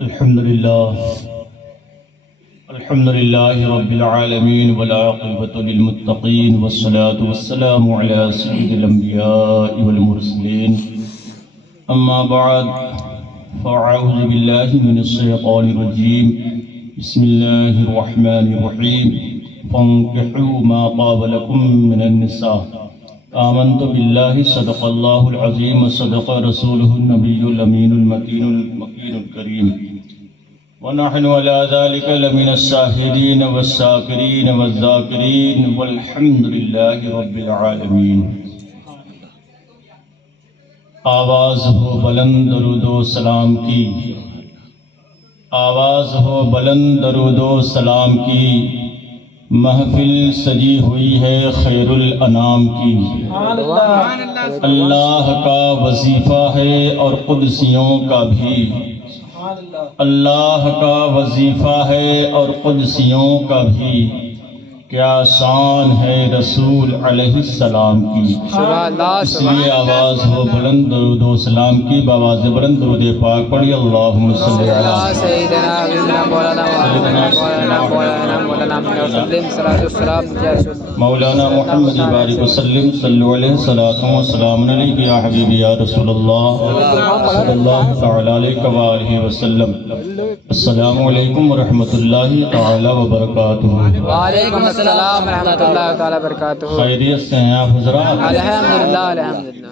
الحمد لله رب العالمين والعاقبة للمتقين والصلاة والسلام على سيد الأنبياء والمرسلين أما بعد فأعوذ بالله من الشيطان الرجيم بسم الله الرحمن الرحيم فانكحوا ما طاب لكم من النساء آمنت بالله صدق الله العظيم صدق رسوله النبي الأمين المكين الكريم ونحن على ذلك لمن الشاهدين والشاكرين والذاكرين والحمد لله رب العالمين۔ آواز ہو بلند درود و سلام کی، آواز ہو بلند درود و سلام کی، محفل سجی ہوئی ہے خیر الانام کی۔ اللہ کا وظیفہ ہے اور قدسیوں کا بھی، اللہ کا وظیفہ ہے اور قدسیوں کا بھی، کیا شان ہے رسول علیہ السلام کی۔ اس لیے آواز ہو بلند درود و سلام کی، بآواز بلند درود پاک پڑھی اللہم صلی علی سیدنا مولانا محمد بارک وسلم صلو علیہ صلاۃ و سلام علیک یا حبیبی یا رسول اللہ صلی اللہ تعالی علیہ وآلہ وسلم۔ السلام علیکم ورحمۃ اللہ تعالی وبرکاتہ۔ وعلیکم السلام ورحمۃ اللہ تعالی وبرکاتہ۔ خیریت سے ہیں آپ حضرات؟ الحمدللہ الحمدللہ۔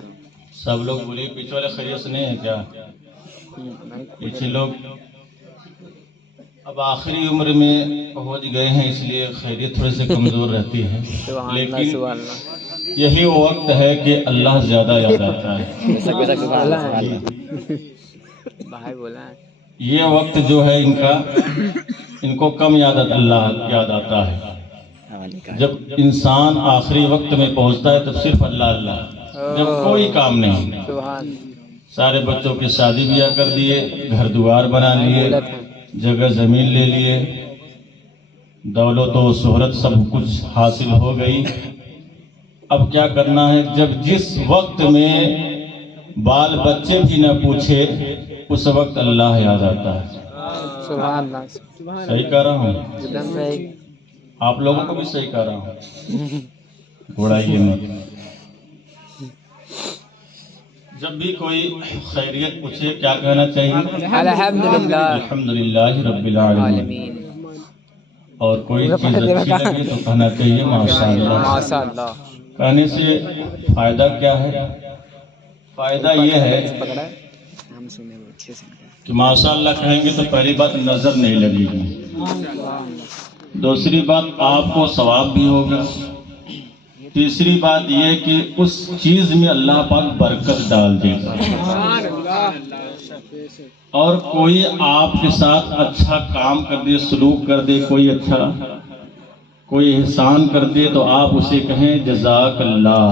سب لوگ بولے پیچھے والے خیریت سے نہیں ہیں کیا؟ پیچھے لوگ اب آخری عمر میں پہنچ گئے ہیں، اس لیے خیریت تھوڑے سے کمزور رہتی ہے، لیکن یہی وہ وقت ہے کہ اللہ زیادہ یاد آتا ہے۔ یہ وقت جو ہے ان کو کم اللہ یاد آتا ہے۔ جب انسان آخری وقت میں پہنچتا ہے تب صرف اللہ اللہ، جب کوئی کام نہیں، سارے بچوں کی شادی بیاہ کر دیے، گھر دوار بنا لیے، جگہ زمین لے لیے، دولت و شہرت سب کچھ حاصل ہو گئی۔ اب کیا کرنا ہے؟ جب جس وقت میں بال بچے بھی نہ پوچھے اس وقت اللہ یاد آتا ہے۔ صحیح کہہ رہا ہوں؟ آپ لوگوں کو بھی صحیح کہہ رہا ہوں، گھوڑائیے مت۔ جب بھی کوئی خیریت پوچھے کیا کہنا چاہیے؟ الحمدللہ الحمدللہ رب العالمین۔ اور کوئی چیز اچھی لگے تو کہنا چاہیے ماشاءاللہ۔ کہنے سے فائدہ کیا ہے؟ فائدہ یہ ہے کہ ماشاءاللہ کہیں گے تو پہلی بات نظر نہیں لگے گی، دوسری بات آپ کو ثواب بھی ہوگا، تیسری بات یہ کہ اس چیز میں اللہ پاک برکت ڈال دے گا، اور کوئی آپ کے ساتھ اچھا کام کر دے، سلوک کر دے، کوئی احسان کر دے تو آپ اسے کہیں جزاک اللہ۔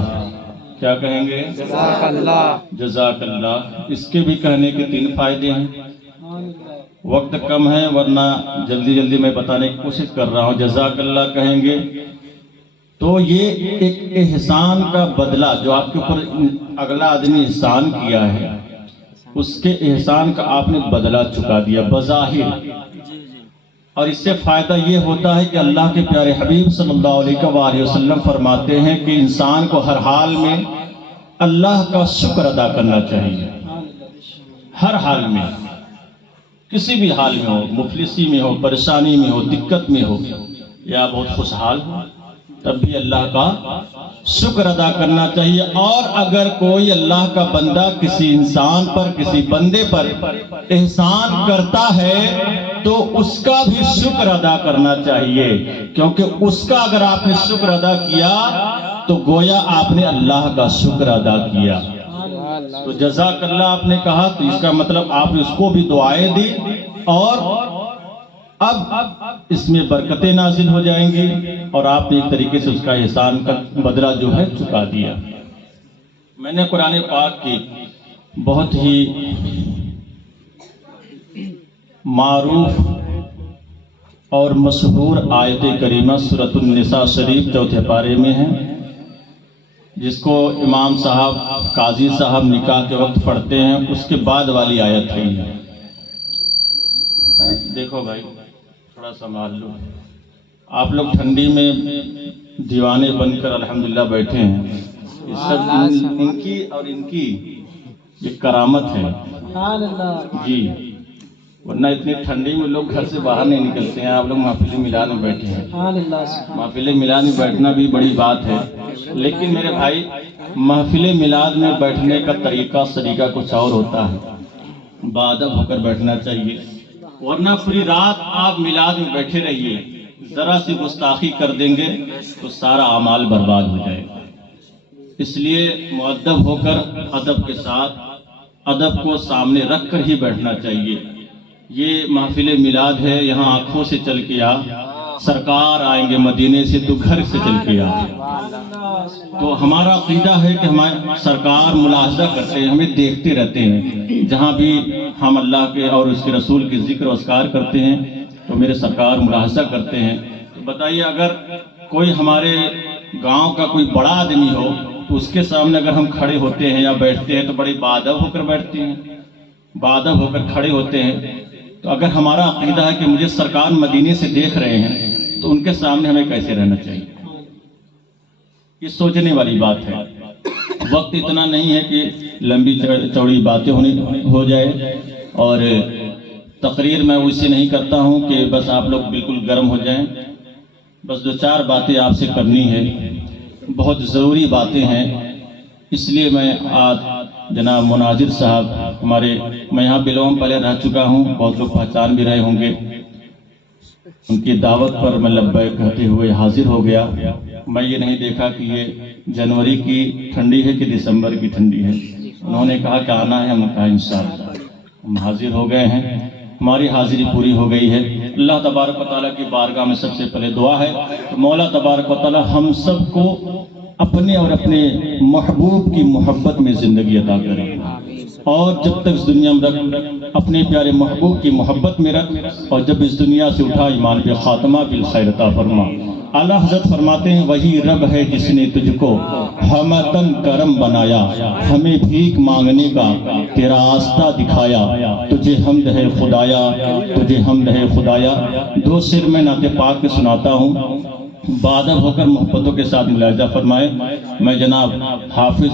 کیا کہیں گے؟ جزاک اللہ، جزاک اللہ۔ اس کے بھی کہنے کے 3 فائدے ہیں۔ وقت کم ہے ورنہ جلدی میں بتانے کی کوشش کر رہا ہوں۔ جزاک اللہ کہیں گے تو یہ ایک احسان کا بدلہ، جو آپ کے اوپر اگلا آدمی احسان کیا ہے اس کے احسان کا آپ نے بدلہ چکا دیا بظاہر۔ اور اس سے فائدہ یہ ہوتا ہے کہ اللہ کے پیارے حبیب صلی اللہ علیہ وآلہ وسلم فرماتے ہیں کہ انسان کو ہر حال میں اللہ کا شکر ادا کرنا چاہیے، ہر حال میں، کسی بھی حال میں ہو، مفلسی میں ہو، پریشانی میں ہو، دقت میں ہو یا بہت خوشحال ہو، تب بھی اللہ کا شکر ادا کرنا چاہیے۔ اور اگر کوئی اللہ کا بندہ کسی انسان پر، کسی بندے پر احسان کرتا ہے تو اس کا بھی شکر ادا کرنا چاہیے، کیونکہ اس کا اگر آپ نے شکر ادا کیا تو گویا آپ نے اللہ کا شکر ادا کیا۔ تو جزاک اللہ آپ نے کہا تو اس کا مطلب آپ نے اس کو بھی دعائیں دی، اور اب اس میں برکتیں نازل ہو جائیں گی، اور آپ نے ایک طریقے سے اس کا احسان کا بدلہ جو ہے چکا دیا۔ میں نے قرآن پاک کی بہت ہی معروف اور مشہور آیت کریمہ سورۃ النساء شریف 4 پارے میں ہے، جس کو امام صاحب قاضی صاحب نکاح کے وقت پڑھتے ہیں، اس کے بعد والی آیت ہے یہ۔ دیکھو بھائی تھوڑا سنبھال لو، آپ لوگ ٹھنڈی میں دیوانے بن کر الحمدللہ بیٹھے ہیں، یہ سب ان کی اور ان کی یہ کرامت ہے جی، ورنہ اتنی ٹھنڈی میں لوگ گھر سے باہر نہیں نکلتے ہیں، آپ لوگ محفل میلاد میں بیٹھے ہیں۔ محفل میلاد میں بیٹھنا بھی بڑی بات ہے، لیکن میرے بھائی محفل میلاد میں بیٹھنے کا طریقہ کچھ اور ہوتا ہے، باادب ہو کر بیٹھنا چاہیے، ورنہ پوری رات آپ میلاد میں بیٹھے رہیے، ذرا سی گستاخی کر دیں گے تو سارا اعمال برباد ہو جائے گا۔ اس لیے مؤدب ہو کر ادب کے ساتھ ادب کو سامنے رکھ کر ہی بیٹھنا چاہیے۔ یہ محفل میلاد ہے، یہاں آنکھوں سے چل کے آ، سرکار آئیں گے مدینے سے تو گھر سے چل کے آ۔ تو ہمارا عقیدہ ہے کہ ہمارے سرکار ملاحظہ کرتے ہیں، ہمیں دیکھتے رہتے ہیں، جہاں بھی ہم اللہ کے اور اس کے رسول کے ذکر و اذکار کرتے ہیں تو میرے سرکار ملاحظہ کرتے ہیں۔ تو بتائیے اگر کوئی ہمارے گاؤں کا کوئی بڑا آدمی ہو تو اس کے سامنے اگر ہم کھڑے ہوتے ہیں یا بیٹھتے ہیں تو بڑے باادب ہو کر بیٹھتے ہیں، باادب ہو کر کھڑے ہوتے ہیں۔ تو اگر ہمارا عقیدہ ہے کہ مجھے سرکار مدینے سے دیکھ رہے ہیں تو ان کے سامنے ہمیں کیسے رہنا چاہیے؟ یہ سوچنے والی بات ہے۔ وقت اتنا نہیں ہے کہ لمبی چوڑی باتیں ہو جائے، اور تقریر میں ویسے نہیں کرتا ہوں کہ بس آپ لوگ بالکل گرم ہو جائیں، بس دو چار باتیں آپ سے کرنی ہے، بہت ضروری باتیں ہیں۔ اس لیے میں آج جناب مناظر صاحب ہمارے، میں یہاں بلوم پہلے رہ چکا ہوں، بہت لوگ پہچان بھی رہے ہوں گے، ان کی دعوت پر میں لبیک کہتے ہوئے حاضر ہو گیا۔ میں یہ نہیں دیکھا کہ یہ جنوری کی ٹھنڈی ہے کہ دسمبر کی ٹھنڈی ہے، انہوں نے کہا کہ آنا ہے، ہم نے کہا انشاءاللہ۔ ہم حاضر ہو گئے ہیں، ہماری حاضری پوری ہو گئی ہے۔ اللہ تبارک و تعالیٰ کی بارگاہ میں سب سے پہلے دعا ہے کہ مولا تبارک و تعالیٰ ہم سب کو اپنے اور اپنے محبوب کی محبت میں زندگی عطا کرے، اور جب تک اس دنیا میں رکھ اپنے پیارے محبوب کی محبت میں رکھ، اور جب اس دنیا سے اٹھا ایمان پہ خاتمہ بالخیر عطا فرما۔ اعلیٰ حضرت فرماتے ہیں وہی رب ہے جس نے تجھ کو ہمتن کرم بنایا، ہمیں بھیک مانگنے کا تیرا راستہ دکھایا، تجھے حمد ہے خدایا، تجھے حمد ہے خدایا۔ دو شعر میں نعت پاک کے سناتا ہوں، باادب ہو کر محبتوں کے ساتھ ملاحظہ فرمائے۔ میں جناب حافظ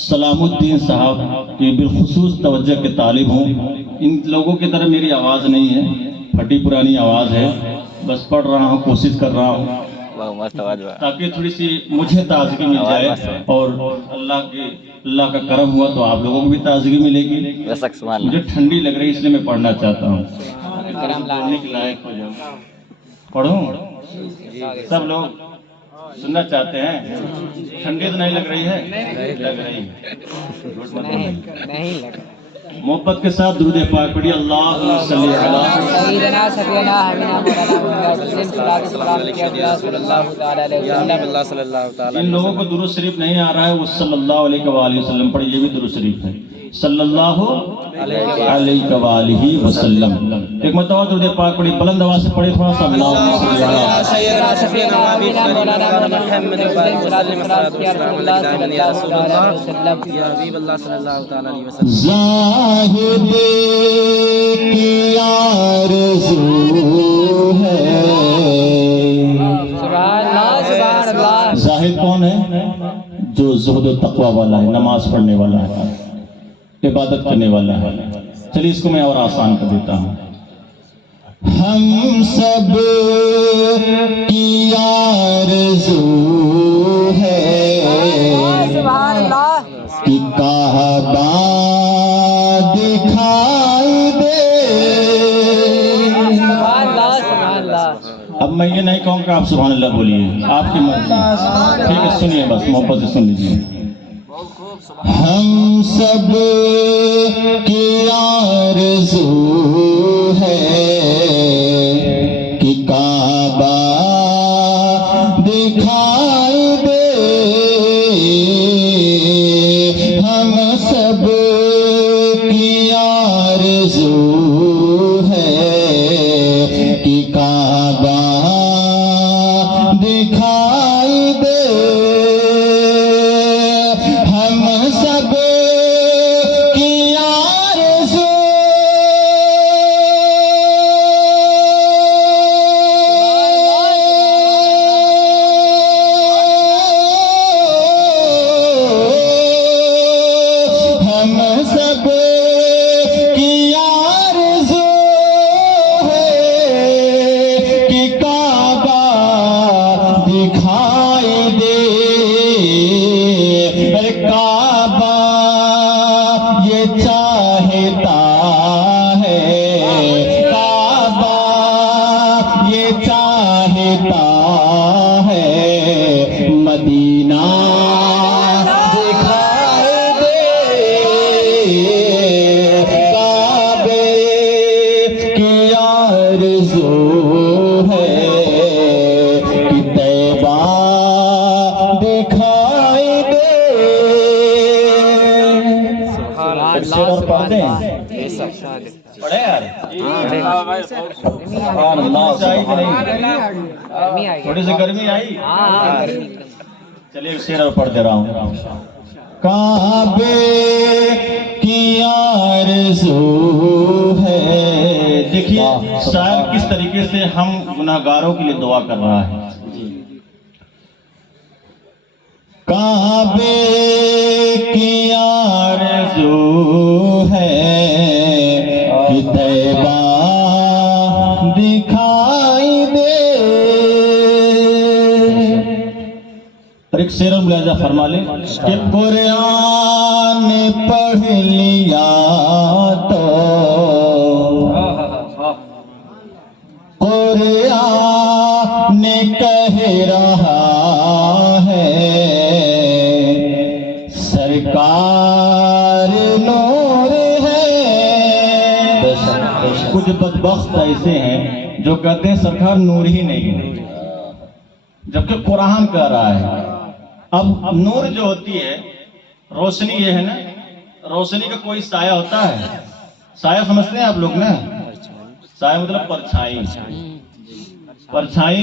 سلام الدین صاحب کی بالخصوص توجہ کے طالب ہوں، ان لوگوں کی طرح میری آواز نہیں ہے، پھٹی پرانی آواز ہے، بس پڑھ رہا ہوں، کوشش کر رہا ہوں تاکہ تھوڑی سی مجھے تازگی مل جائے، اور اللہ کا کرم ہوا تو آپ لوگوں کو بھی تازگی ملے گی۔ مجھے ٹھنڈی لگ رہی ہے اس لیے میں پڑھنا چاہتا ہوں، پڑھنے کے لائق ہو جاؤں۔ پڑھوں؟ سب لوگ سننا چاہتے ہیں؟ ٹھنڈی تو نہیں لگ رہی ہے؟ لگ رہی ہے۔ محبت کے ساتھ درود پاک پڑھی، اللہم صلی علی سیدنا سیدنا جن لوگوں کو درود شریف نہیں آ رہا ہے وہ صلی اللہ علیہ وآلہ وسلم پڑھی، یہ بھی درود شریف ہے، صلی اللہ علیہ وآلہ وسلم۔ ایک مرتبہ درود پاک پڑھی، بلند آواز سے پڑھی، تھوڑا سا اللہم صلی علی سیدنا سیدنا مولانا محمد زاہد کی آرزو ہے۔ زاہد کون ہے؟ جو زہد و تقوی والا ہے، نماز پڑھنے والا ہے، عبادت کرنے والا ہے۔ چلیے اس کو میں اور آسان کر دیتا ہوں۔ ہم سب کی آرزو ہے کہ کعبہ دکھائی دے۔ اب میں یہ نہیں کہوں کہ آپ سبحان اللہ بولیے، آپ کی مرضی، ٹھیک ہے، سنیے بس محبت سے سن لیجیے۔ ہم سب کی آرزو ہے کہ کعبہ دکھائی دے، ہم سب کی آرزو ہے کہ کعبہ دکھائی دے۔ سب کی آرزو ہے کہ کعبہ دکھائی دے، کعبہ یہ چاہتا ہے، کعبہ یہ چاہتا ہے مدینہ دکھائے دے، کعبے کی آرزو ہے کہ طیبہ دکھائی دے۔ پڑھتے ہیں پڑھے یار سبحان اللہ، تھوڑی سی گرمی آئی، چلیے شعر اور پڑھ دے رہا ہوں۔ کعبے کی آرزو ہے، دیکھیے شاعر کس طریقے سے ہم گناہگاروں کے لیے دعا کر رہا ہے۔ کعبے کی آرزو ہے کہ طیبہ دکھائی دے۔ اور ایک شعر ملاحظہ فرما لیں کہ قرآن پڑھ لیا تو قرآن کہہ رہا ہے سرکار نور ہے۔ کچھ بدبخت ایسے ہیں جو کہتے ہیں سرکار نور ہی نہیں ہے، جبکہ قرآن کہہ رہا ہے۔ اب نور جو ہوتی ہے، روشنی یہ ہے نا، روشنی کا کوئی سایہ ہوتا ہے، سایہ سمجھتے ہیں آپ لوگ نا، سایہ مطلب پرچھائی، پرچھائی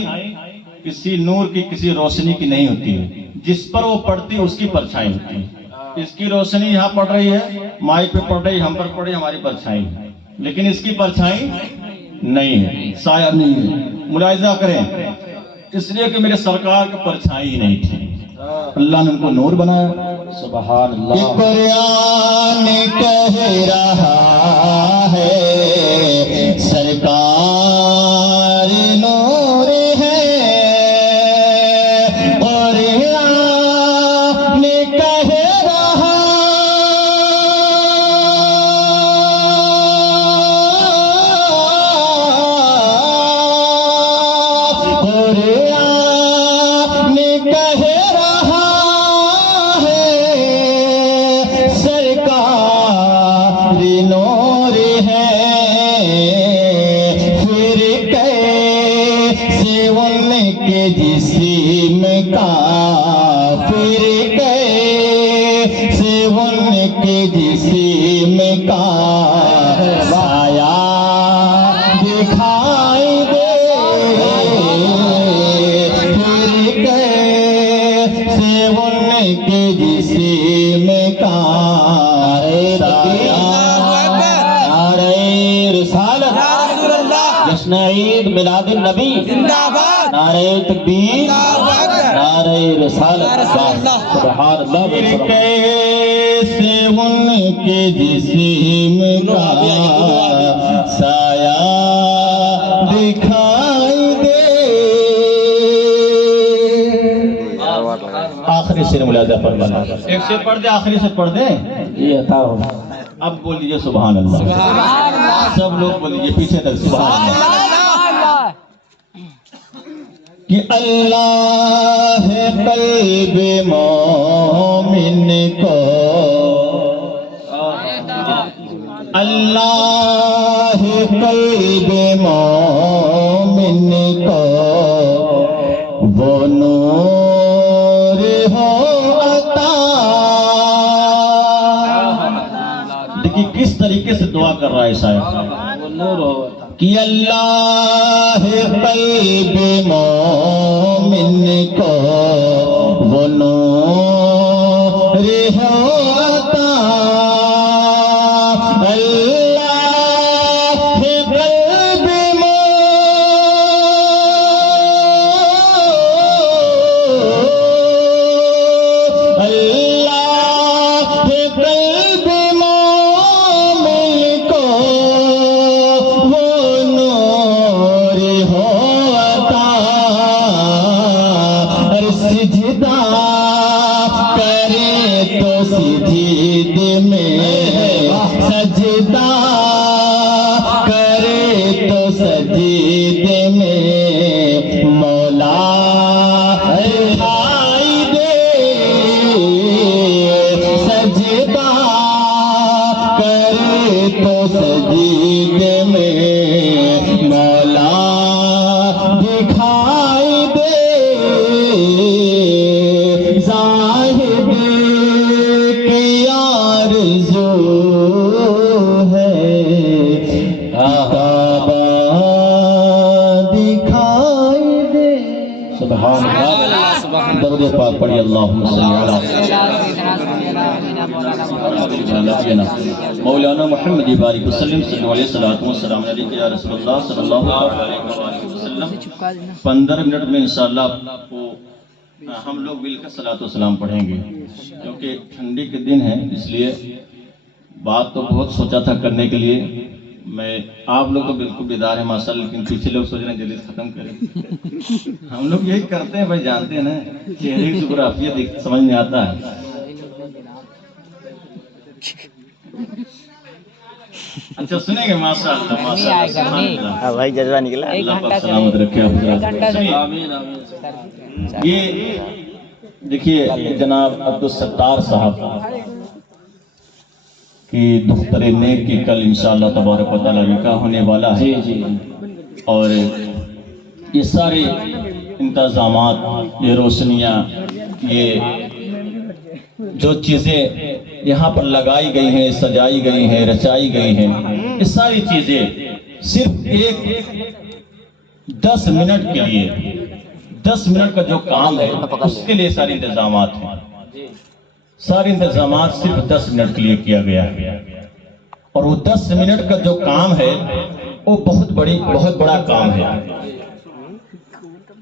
کسی نور کی کسی روشنی کی نہیں ہوتی ہے، جس پر وہ پڑتی ہے اس کی پرچھائی ہوتی ہے۔ اس کی روشنی یہاں پڑ رہی ہے، مائک پہ پڑ رہی، ہم پر پڑ رہی، ہماری پرچھائی ہے، لیکن اس کی پرچھائی نہیں ہے، سایہ نہیں ہے۔ ملاحظہ کریں، اس لیے کہ میرے سرکار کی پرچھائی نہیں تھی، اللہ نے ان کو نور بنایا۔ سبحان اللہ۔ قرآن کہہ رہا ہے سرکار نور ہے، قرآن کہہ رہا جسم کا پھر کیسے ان کے جسم کا سایہ دکھائی دے، پھر کیسے ان کے جسم کا سایہ۔ نعرہ رسالت، جشن عید میلاد النبی، نعرہ تکبیر، نعرہ رسالت، سبحان اللہ۔ کیسے ان کے جسم کا سایہ دکھائی دے۔ آخری شعر ملاحظہ فرمانا، ایک شعر پڑھ دے، آخری شعر پڑھ دے، یہ عطا ہو۔ اب بول دیجئے سبحان اللہ، سب لوگ بول دیجئے پیچھے تک سبحان اللہ۔ کہ اللہ قلب مومن کو، اللہ قلب مومن کو وہ نور ہو عطا۔ دیکھیے کس طریقے سے دعا کر رہا ہے شاید، وہ نور ہو کہ اللہ قلب مومن کو وہ نور ہو عطا، اللہ قلب اللہ قلب سجدہ کرے تو سجدے میں مولا دکھائی دے، سجدہ کرے تو سجدے میں مولا دکھائی دے، زاہد کی آرزو ہے کعبہ دکھائی دے۔ سبحان اللہ، درود پاک پڑھی، اللہم صلی اللہ مولانا محمد بارک وسلم صلی اللہ علیہ وسلم علیہ یا رسول اللہ صلی اللہ علیہ وسلم۔ 15 منٹ میں انشاءاللہ آپ کو ہم لوگ مل کر صلاۃ و سلام پڑھیں گے، کیونکہ ٹھنڈی کے دن ہے، اس لیے بات تو بہت سوچا تھا کرنے کے لیے میں، آپ لوگ تو بالکل بیدار ہیں ماشاءاللہ، لیکن پیچھے لوگ سوچ رہے ہیں جلدی ختم کریں۔ ہم لوگ یہی کرتے ہیں بھائی، جانتے ہیں نا، چہرے کی جغرافیہ سمجھ میں آتا ہے۔ اچھا سنیں گے، ماشاءاللہ ماشاءاللہ بھائی جذبہ نکلا۔ اللہ پاک سلامت رکھے آپ حضرات۔ یہ دیکھیے جناب عبدالستار صاحب کی دختر نیک کی کل انشاءاللہ تبارک و تعالی نکاح ہونے والا ہے، اور یہ سارے انتظامات، یہ روشنیاں، یہ جو چیزیں یہاں پر لگائی گئی ہیں، سجائی گئی ہیں، رچائی گئی ہیں، یہ ساری چیزیں صرف ایک 10 منٹ کے لیے، 10 منٹ کا جو کام ہے اس کے لیے سارے انتظامات ہیں، سارے انتظامات صرف 10 منٹ کے لیے کیا گیا ہے، اور وہ 10 منٹ کا جو کام ہے وہ بہت بڑا کام ہے۔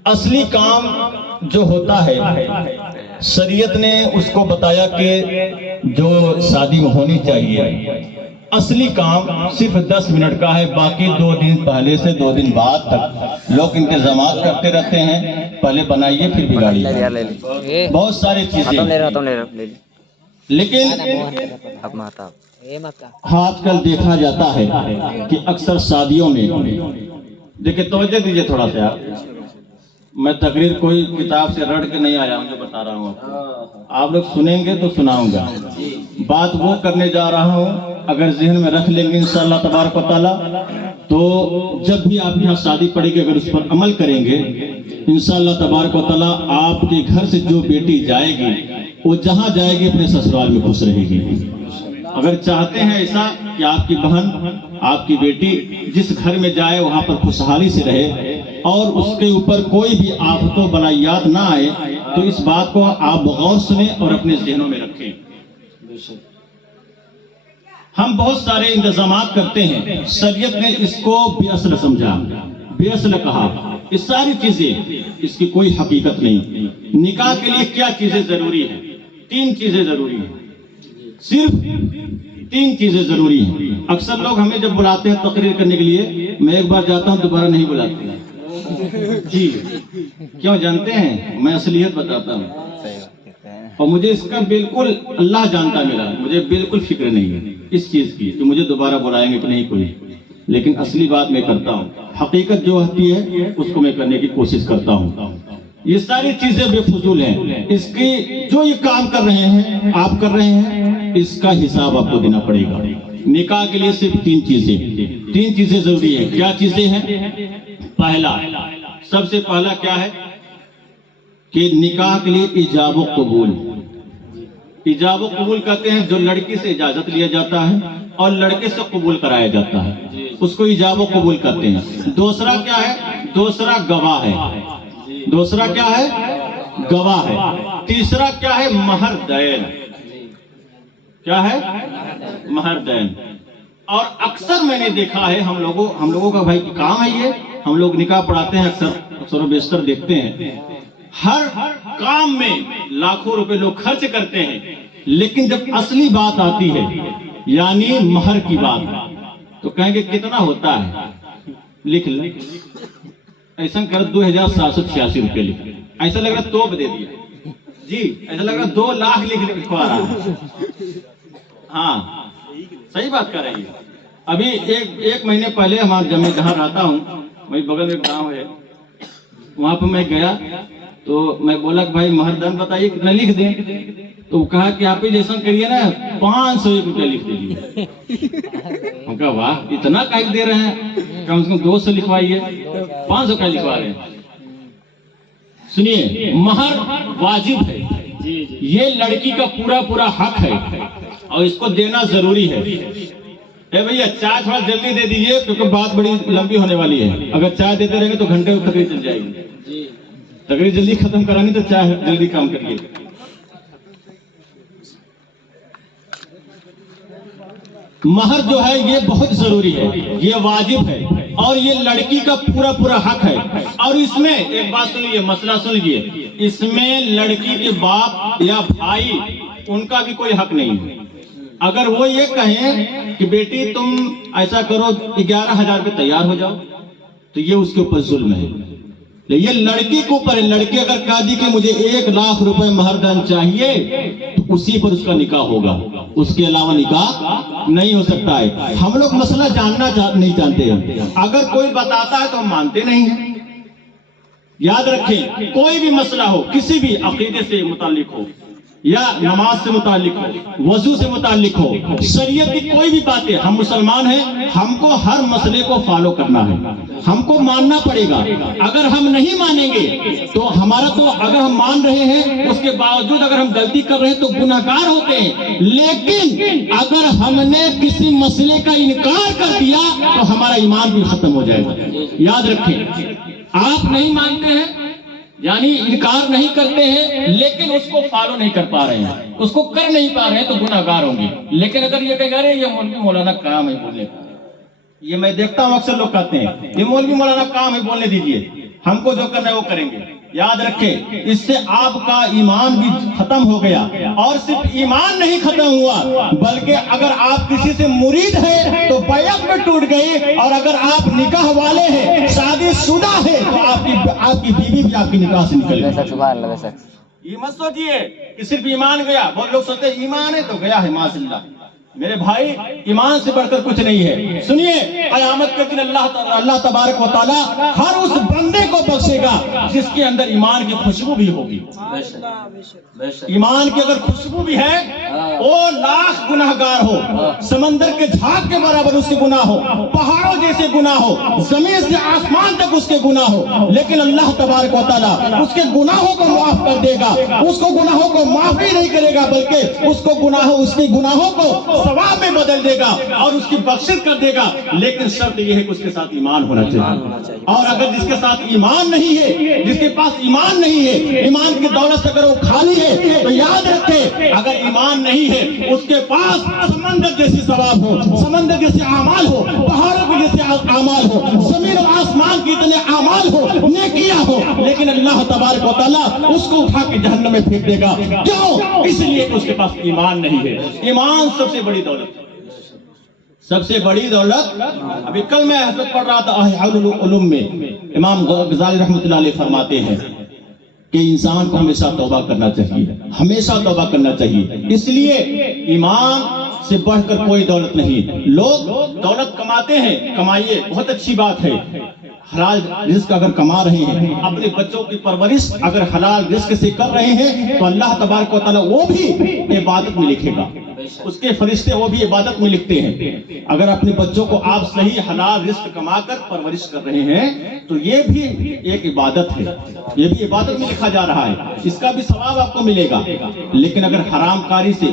اصلی کام جو ہوتا ہے شریعت نے اس کو بتایا کہ جو شادی میں ہونی چاہیے، اصلی کام صرف 10 منٹ کا ہے، باقی 2 دن پہلے سے 2 دن بعد تک لوگ انتظامات کرتے رہتے ہیں، پہلے بنائیے پھر بگاڑیے، بہت ساری چیزیں۔ لیکن آج کل دیکھا جاتا ہے کہ اکثر شادیوں میں، دیکھیں توجہ دیجئے تھوڑا سا، میں تقریر کوئی کتاب سے رٹ کے نہیں آیا ہوں، جو بتا رہا ہوں آپ لوگ سنیں گے تو سناؤں گا، بات وہ کرنے جا رہا ہوں اگر ذہن میں رکھ لیں گے انشاءاللہ تبارک و تعالی، تو جب بھی آپ یہاں شادی پڑے گی اگر اس پر عمل کریں گے انشاءاللہ تبارک و تعالی، آپ کے گھر سے جو بیٹی جائے گی وہ جہاں جائے گی اپنے سسرال میں خوش رہے گی۔ اگر چاہتے ہیں ایسا کہ آپ کی بہن، آپ کی بیٹی جس گھر میں جائے وہاں پر خوشحالی سے رہے اور اس کے اوپر کوئی بھی آفت و بلائیات نہ آئے، تو اس بات کو آپ بغور سنیں اور اپنے ذہنوں میں رکھیں۔ ہم بہت سارے انتظامات کرتے ہیں، شریعت نے اس کو بے اصل سمجھا، بے اصل کہا، اس ساری چیزیں اس کی کوئی حقیقت نہیں۔ نکاح کے لیے کیا چیزیں ضروری ہیں؟ 3 چیزیں ضروری ہیں، صرف 3 چیزیں ضروری ہیں۔ اکثر لوگ ہمیں جب بلاتے ہیں تقریر کرنے کے لیے، میں ایک بار جاتا ہوں دوبارہ نہیں بلاتے ہیں، جی کیوں جانتے ہیں؟ میں اصلیت بتاتا ہوں، اور مجھے اس کا بالکل اللہ جانتا میرا، مجھے بالکل فکر نہیں ہے اس چیز کی کہ مجھے دوبارہ بلائیں گے کہ نہیں کوئی، لیکن اصلی بات میں کرتا ہوں، حقیقت جو ہوتی ہے اس کو میں کرنے کی کوشش کرتا ہوں۔ یہ ساری چیزیں بے فضول ہیں، اس کی جو یہ کام کر رہے ہیں، آپ کر رہے ہیں، اس کا حساب آپ کو دینا پڑے گا۔ نکاح کے لیے صرف 3 چیزیں ضروری ہیں۔ کیا چیزیں ہیں؟ پہلا، سب سے پہلا کیا ہے کہ نکاح کے لیے ایجاب و قبول۔ ایجاب و قبول کہتے ہیں جو لڑکی سے اجازت لیا جاتا ہے اور لڑکے سے قبول کرایا جاتا ہے، اس کو ایجاب و قبول کہتے ہیں۔ دوسرا کیا ہے؟ دوسرا گواہ ہے۔ دوسرا کیا ہے؟ گواہ ہے۔ تیسرا کیا ہے؟ مہر دین۔ کیا ہے؟ مہر دین۔ اور اکثر میں نے دیکھا ہے ہم لوگوں کا بھائی کام ہے یہ، ہم لوگ نکاح پڑھاتے ہیں، اکثر و بیشتر دیکھتے ہیں ہر کام میں لاکھوں روپے لوگ خرچ کرتے ہیں، لیکن جب اصلی بات آتی ہے یعنی مہر کی بات، تو کہیں گے کتنا ہوتا ہے؟ لکھ لیں، ایسا کر 2786 روپے لکھ، ایسا لگ رہا توپ دے دیا جی، ایسا لگ رہا 2 لاکھ لکھوا رہا ہے۔ ہاں صحیح بات کر رہی ہے. ابھی ایک مہینے پہلے ہمارے جب میں جہاں رہتا ہوں وہی بغل میں گاؤں ہے, وہاں پہ میں گیا تو میں بولا کہ بھائی مہر دن بتائیے کتنا لکھ دیں. تو وہ کہا کہ آپ ہی جیسا کریے نا 501 روپیہ لکھ دیجیے. ہم کہا واہ اتنا کاہک دے رہے ہیں, کم سے کم 200 لکھوائیے, 500 کا لکھوا رہے ہیں. سنیے مہر واجب ہے, یہ لڑکی کا پورا حق ہے اور اس کو دینا ضروری ہے. اے بھیا چائے تھوڑا جلدی دے دیجیے کیونکہ بات بڑی لمبی ہونے والی ہے. اگر چائے دیتے رہیں گے تو گھنٹے میں تقریر چل جائے گی. تقریر جلدی ختم کرانی تو چائے جلدی کام کریے. مہر جو ہے یہ بہت ضروری ہے, یہ واجب ہے اور یہ لڑکی کا پورا حق ہے. اور اس میں ایک بات سنیے, مسئلہ سنیے, اس میں لڑکی کے باپ یا بھائی ان کا بھی کوئی حق نہیں ہے. اگر وہ یہ کہیں کہ بیٹی تم ایسا کرو 11,000 پہ تیار ہو جاؤ تو یہ اس کے اوپر ظلم ہے. یہ لڑکی کے اوپر ہے. لڑکی اگر کہا دی کہ مجھے 1,00,000 روپے مہر دن چاہیے تو اسی پر اس کا نکاح ہوگا, اس کے علاوہ نکاح نہیں ہو سکتا ہے. ہم لوگ مسئلہ جاننا نہیں جانتے ہیں. اگر کوئی بتاتا ہے تو ہم مانتے نہیں ہیں. یاد رکھیں کوئی بھی مسئلہ ہو, کسی بھی عقیدے سے متعلق ہو یا نماز سے متعلق ہو, وضو سے متعلق ہو, شریعت کی کوئی بھی باتیں, ہم مسلمان ہیں, ہم کو ہر مسئلے کو فالو کرنا ہے, ہم کو ماننا پڑے گا. اگر ہم نہیں مانیں گے تو اگر ہم مان رہے ہیں اس کے باوجود اگر ہم غلطی کر رہے ہیں تو گناہگار ہوتے ہیں. لیکن اگر ہم نے کسی مسئلے کا انکار کر دیا تو ہمارا ایمان بھی ختم ہو جائے گا. یاد رکھیں آپ نہیں مانتے ہیں یعنی انکار نہیں کرتے ہیں لیکن اس کو فالو نہیں کر پا رہے ہیں, اس کو کر نہیں پا رہے ہیں تو گناہگار ہوں گے. لیکن اگر یہ کہے گا یہ مولوی مولانا کام ہے بولنے کا, یہ میں دیکھتا ہوں اکثر لوگ کہتے ہیں یہ مولوی مولانا کام ہے بولنے دیجئے, ہم کو جو کرنا ہے وہ کریں گے. یاد رکھیں اس سے آپ کا ایمان بھی ختم ہو گیا. اور صرف ایمان نہیں ختم ہوا بلکہ اگر آپ کسی سے مرید ہیں تو بیعت میں ٹوٹ گئی, اور اگر آپ نکاح والے ہیں, شادی شدہ ہے تو آپ کی بیوی بھی آپ کی نکاح سے نکل گئی. یہ مت سوچیے کہ صرف ایمان گیا. بہت لوگ سوچتے ہیں ایمان ہے تو گیا ہے, معاذ اللہ. میرے بھائی ایمان سے بڑھ کر کچھ نہیں ہے. سنیے قیامت کے دن اللہ تبارک و تعالی ہر اس بندے کو بخشے گا جس کے اندر ایمان کی خوشبو بھی ہوگی. ایمان کی اگر خوشبو بھی ہے وہ لاکھ گناہگار ہو, سمندر کے جھاگ کے برابر اس کے گناہ ہو, پہاڑوں جیسے گناہ ہو, زمین سے آسمان تک اس کے گناہ ہو, لیکن اللہ تبارک و تعالی اس کے گناہوں کو معاف کر دے گا. اس کو گناہوں کو معاف ہی نہیں کرے گا بلکہ اس کے گناہوں کو ثواب میں بدل دے گا اور اس کی بخشش کر دے گا. لیکن شرط یہ ہے کہ اس کے ساتھ ایمان ہونا چاہیے. اور اگر جس کے ساتھ ایمان نہیں ہے, جس کے پاس ایمان نہیں ہے, ایمان کی دولت سے اگر وہ خالی ہے تو یاد رکھے اگر ایمان نہیں ہے اس کے پاس سمندر جیسی ثواب ہو, سمندر جیسے اعمال ہو, پہاڑوں کے جیسے اعمال ہو, زمین اور آسمان کی اتنے اعمال ہو, نیکیاں ہو, لیکن اللہ تبارک و تعالیٰ اس کو اٹھا کے جہنم میں پھینک دے گا. کیوں؟ اس لیے کہ اس کے پاس ایمان نہیں ہے. ایمان سب سے بڑی دولت, سب سے بڑی دولت. ابھی کل میں حضرت پڑھ رہا تھا احیاء العلوم میں, امام غزالی رحمۃ اللہ علیہ فرماتے ہیں کہ انسان کو ہمیشہ توبہ کرنا چاہیے, ہمیشہ توبہ کرنا چاہیے. اس لیے ایمان سے بڑھ کر کوئی دولت نہیں. لوگ دولت کماتے ہیں, کمائیے, بہت اچھی بات ہے. حلال رزق اگر کما رہے ہیں, اپنے بچوں کی پرورش اگر حلال رزق سے کر رہے ہیں تو اللہ تبارک و تعالیٰ وہ بھی عبادت میں لکھے گا. اس کے فرشتے وہ بھی عبادت میں لکھتے ہیں. اگر اپنے بچوں کو آپ صحیح حلال رزق کما کر پرورش کر رہے ہیں تو یہ بھی ایک عبادت ہے, یہ بھی عبادت میں لکھا جا رہا ہے, اس کا بھی ثواب آپ کو ملے گا. لیکن اگر حرام کاری سے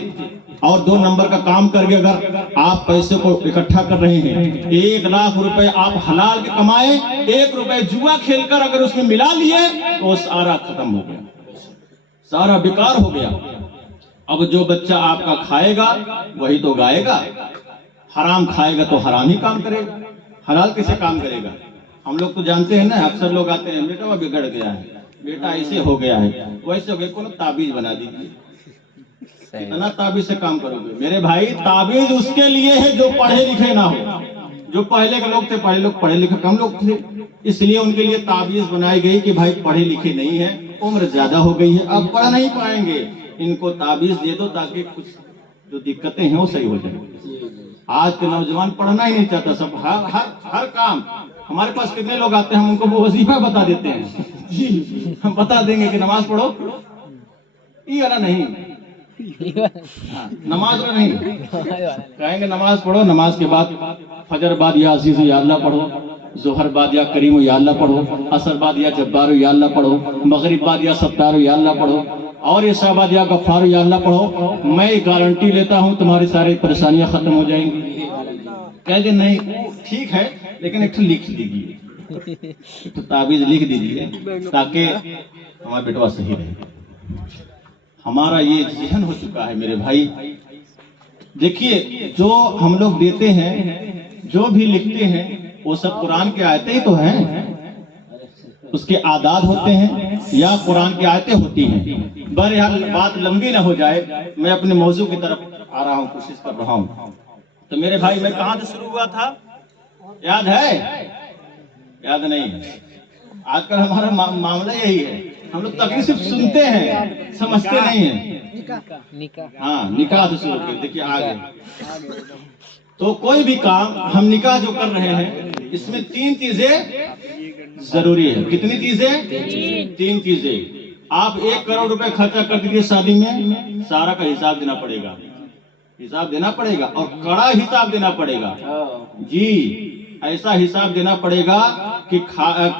اور 2 نمبر کا کام کر کے اگر آپ پیسے کو اکٹھا کر رہے ہیں, 1,00,000 روپے آپ حلال کے کمائے, 1 روپے جوا کھیل کر اگر اس میں ملا لیے تو وہ سارا ختم ہو گیا, سارا بیکار ہو گیا. اب جو بچہ آپ کا کھائے گا وہی تو گائے گا, حرام کھائے گا تو حرام ہی کام کرے گا, حلال کیسے کام کرے گا. ہم لوگ تو جانتے ہیں نا, اکثر لوگ آتے ہیں بیٹا وہ بگڑ گیا ہے, بیٹا ایسے ہو گیا ہے, ویسے ہو گیا, کو تعبیذ بنا دیجیے. اتنا تعبیذ سے کام کرو گے میرے بھائی. تعبیذ اس کے لیے ہے جو پڑھے لکھے نہ ہو. جو پہلے کے لوگ تھے, پڑھے لکھے کم لوگ تھے, اس لیے ان کے لیے تعبیذ بنائی گئی کہ بھائی پڑھے لکھے نہیں ہیں, عمر زیادہ ہو گئی ہے, اب پڑھ نہیں پائیں گے, ان کو تعبیذ دے دو تاکہ کچھ جو دقتیں ہیں وہ صحیح ہو جائیں. آج کے نوجوان پڑھنا ہی نہیں چاہتا، سب ہر کام. ہمارے پاس کتنے لوگ آتے ہیں، ہم ان کو وہ وظیفہ بتا دیتے ہیں. جی ہم بتا دیں گے کہ نماز پڑھو، یہ والا نہیں، نماز والا نہیں. کہیں گے نماز پڑھو، نماز کے بعد فجر بعد یا عزیز یا اللہ پڑھو، ظہر بعد یا کریم یا اللہ پڑھو، عصر بعد یا جبار یا اللہ پڑھو، مغرب بعد یا ستار یا اللہ پڑھو، اور عشاء بعد یا غفار یا اللہ پڑھو. میں گارنٹی لیتا ہوں تمہاری ساری پریشانیاں ختم ہو جائیں گی. کہہ دے نہیں ٹھیک ہے، لیکن ایک لکھ دیجیے، ایک تعویذ لکھ دیجیے تاکہ ہمارا بیٹوا صحیح رہے. ہمارا یہ ذہن ہو چکا ہے میرے بھائی. دیکھیے جو ہم لوگ دیتے ہیں، جو بھی لکھتے ہیں، وہ سب قرآن کی آیتیں ہی تو ہیں، اس کے اعداد ہوتے ہیں یا قرآن کی آیتیں ہوتی ہیں. بہرحال بات لمبی نہ ہو جائے، میں اپنے موضوع کی طرف آ رہا ہوں، کوشش کر رہا ہوں. تو میرے بھائی میں کہاں سے شروع ہوا تھا، یاد ہے؟ یاد نہیں. آج کل ہمارا معاملہ یہی ہے، ہم لوگ تقریر صرف سنتے ہیں، سمجھتے نہیں ہیں. ہاں نکاح سے شروع کر. دیکھیے آگے تو کوئی بھی کام ہم نکاح جو کر رہے ہیں، اس میں 3 چیزیں ضروری ہے. کتنی چیزیں؟ 3 چیزیں. آپ 1 کروڑ روپے خرچہ کر دیجیے شادی میں، سارا کا حساب دینا پڑے گا، حساب دینا پڑے گا، اور کڑا حساب دینا پڑے گا. جی ایسا حساب دینا پڑے گا کہ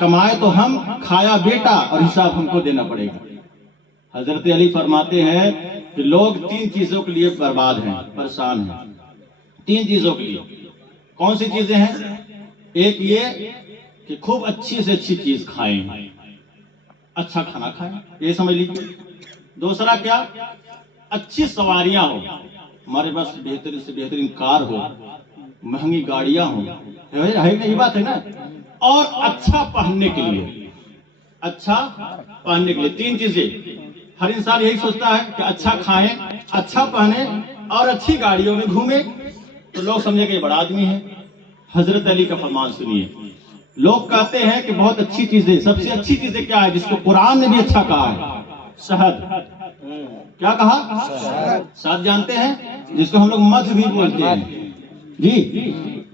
کمائے تو ہم، کھایا بیٹا، اور حساب ہم کو دینا پڑے گا. حضرت علی فرماتے ہیں کہ لوگ 3 چیزوں کے لیے برباد ہیں، پریشان ہیں. 3 چیزوں کے لیے. کون سی چیزیں ہیں؟ ایک یہ کہ خوب اچھی سے اچھی چیز کھائیں، اچھا کھانا کھائیں، یہ سمجھ لیجیے. دوسرا کیا؟ اچھی سواریاں ہو، ہمارے پاس بہترین سے بہترین کار ہو، مہنگی گاڑیاں ہوں، ہے نا، یہ بات ہے نا. اور اچھا پہننے کے لیے، اچھا پہننے کے لیے 3 چیزیں. ہر انسان یہی سوچتا ہے کہ اچھا کھائیں، اچھا پہنیں، اور اچھی گاڑیوں میں گھومیں، تو لوگ سمجھے کہ یہ بڑا آدمی ہے. حضرت علی کا فرمان سنیے. لوگ کہتے ہیں کہ بہت اچھی چیزیں، سب سے اچھی چیزیں کیا ہے جس کو قرآن نے بھی اچھا کہا ہے؟ شہد. کیا کہا؟ شہد جانتے ہیں، جس کو ہم لوگ مدھ بھی بولتے ہیں. جی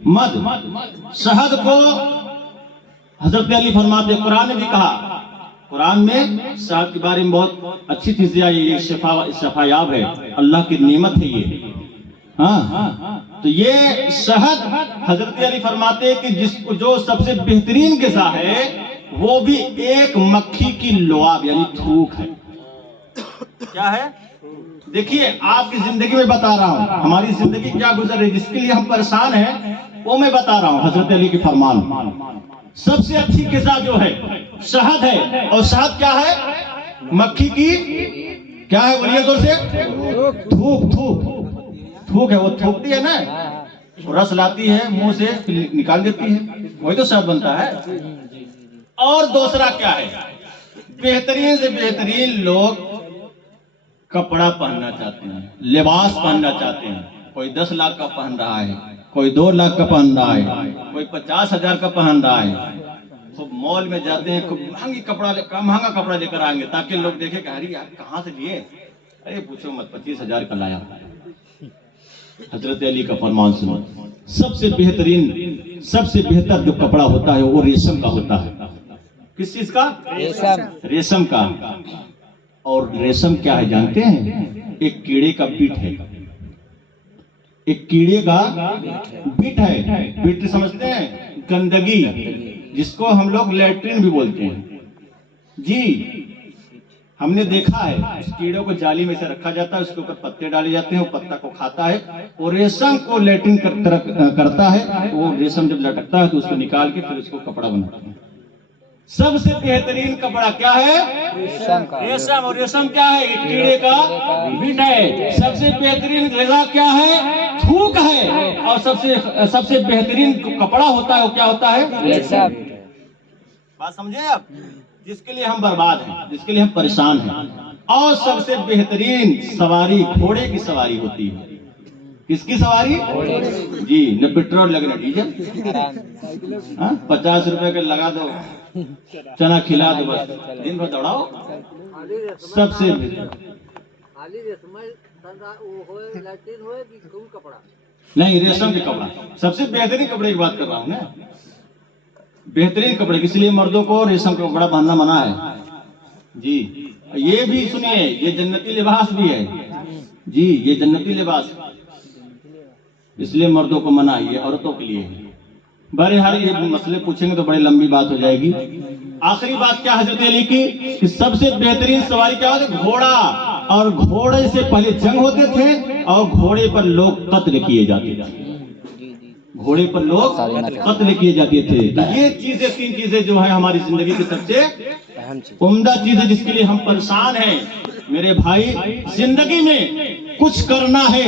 مدھ، شہد کو حضرت علی فرماتے ہیں قرآن نے بھی کہا. قرآن میں شہد کے بارے میں بہت اچھی چیزیں آئی. یہ شفا یاب ہے، اللہ کی نعمت ہے یہ. ہاں تو یہ شہد حضرت علی فرماتے ہیں کہ جس کو جو سب سے بہترین غذا ہے، وہ بھی ایک مکھی کی لعاب یعنی تھوک ہے. کیا ہے؟ دیکھیے آپ کی زندگی میں بتا رہا ہوں، ہماری زندگی کیا گزر رہی، جس کے لیے ہم پریشان ہیں، وہ میں بتا رہا ہوں. حضرت علی کی فرمان، سب سے اچھی غذا جو ہے شہد ہے. اور شہد کیا ہے؟ مکھی کی کیا ہے؟ بولیے زور سے. تھوک. تھوک ہے، وہ تھوکتی ہے نا، رس لاتی ہے منہ سے نکال دیتی ہے، وہی تو شہد بنتا ہے. اور دوسرا کیا ہے؟ بہترین سے بہترین لوگ کپڑا پہننا چاہتے ہیں، لباس پہننا چاہتے ہیں. کوئی 10 لاکھ کا پہن رہا ہے، کوئی 2 لاکھ کا پہن رہا ہے، کوئی 50,000 کا پہن رہا ہے. خوب مال میں جاتے ہیں، خوب مہنگا کپڑا لے کر آئیں گے تاکہ لوگ دیکھیں کہ ارے یار کہاں سے لیے. ارے پوچھو مت، 25,000 کا لایا. حضرت علی کا فرمان سنو. سب سے بہترین، سب سے بہتر جو کپڑا ہوتا ہے وہ ریشم کا ہوتا ہے. کس چیز کا؟ ریشم کا. اور ریشم کیا ہے جانتے ہیں؟ ایک کیڑے کا بیٹ ہے. ایک کیڑے کا بیٹ ہے. بیٹ سمجھتے ہیں؟ گندگی، جس کو ہم لوگ لیٹرین بھی بولتے ہیں. جی ہم نے دیکھا ہے اس کیڑوں کو جالی میں سے رکھا جاتا ہے، اس کے اوپر پتے ڈالے جاتے ہیں، وہ پتا کو کھاتا ہے، اور ریشم کو لیٹرین کرتا ہے. وہ ریشم جب لٹکتا ہے تو اس کو نکال کے پھر اس کو کپڑا بناتا ہے. سب سے بہترین کپڑا کیا ہے؟ ریشم. اور ریشم کیا ہے؟ ایک کیڑے کا بیٹ ہے. سب سے بہترین غذا کیا ہے؟ تھوک ہے. اور سب سے بہترین کپڑا ہوتا ہے وہ کیا ہوتا ہے؟ ریشم. بات سمجھے آپ؟ جس کے لیے ہم برباد ہیں، جس کے لیے ہم پریشان ہیں. اور سب سے بہترین سواری گھوڑے کی سواری ہوتی ہے. کس کی سواری؟ جی نہ پیٹرول لگنا ڈیزل. 50 روپے کا لگا دو، چنا کھلا دو، بس دن بھر دوڑاؤ. سب سے نہیں ریشم کے کپڑا سب سے بہترین کپڑے کی بات کر رہا ہوں نا، بہترین کپڑے، اس لیے مردوں کو ریشم کا کپڑا پہننا منع ہے جی۔ یہ بھی سنیے، یہ جنتی لباس بھی ہے جی، یہ جنتی لباس، اس لیے مردوں کو منع ہے، یہ عورتوں کے لیے ہے۔ بہرحال یہ مسئلے پوچھیں گے تو بڑی لمبی بات ہو جائے گی۔ آخری بات کیا حضرت علی کی کہ سب سے بہترین سواری کیا ہوتی ہے؟ گھوڑا، اور گھوڑے سے پہلے جنگ ہوتے تھے اور گھوڑے پر لوگ قتل کیے جاتے تھے، گھوڑے پر لوگ قتل کیے جاتے تھے۔ یہ چیزیں، تین چیزیں جو ہیں ہماری زندگی کی سب سے عمدہ چیز ہے جس کے لیے ہم پریشان ہیں۔ میرے بھائی زندگی میں کچھ کرنا ہے،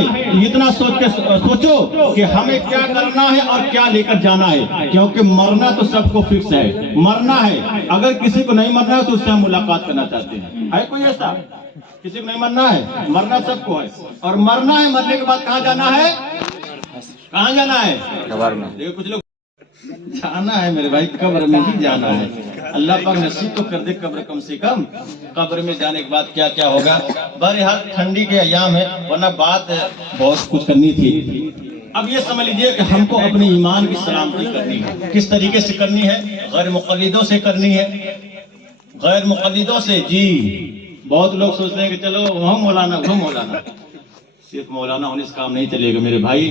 اتنا سوچو کہ ہمیں کیا کرنا ہے اور کیا لے کر جانا ہے، کیونکہ مرنا تو سب کو فکس ہے، مرنا ہے۔ اگر کسی کو نہیں مرنا ہے تو اس سے ہم ملاقات کرنا چاہتے ہیں، ہے کوئی ایسا؟ کسی کو نہیں مرنا ہے، مرنا سب کو ہے، اور مرنا ہے، مرنے کے بعد کہاں جانا ہے؟ کہاں جانا ہے؟ قبر میں۔ دیکھو کچھ لوگ جانا ہے میرے بھائی، قبر میں ہی جانا ہے۔ اللہ پاک نصیب تو کر دے قبر، کم سے کم قبر میں جانے کے بعد کیا کیا ہوگا۔ بہرحال ٹھنڈی کے ایام ہے، ورنہ بات بہت کچھ کرنی تھی۔ اب یہ سمجھ لیجئے کہ ہم کو اپنے ایمان کی سلامتی کرنی ہے۔ کس طریقے سے کرنی ہے؟ غیر مقلدوں سے کرنی ہے، غیر مقلدوں سے جی۔ بہت لوگ سوچتے ہیں کہ چلو وہ مولانا، وہ مولانا، صرف مولانا ہونے سے کام نہیں چلے گا میرے بھائی۔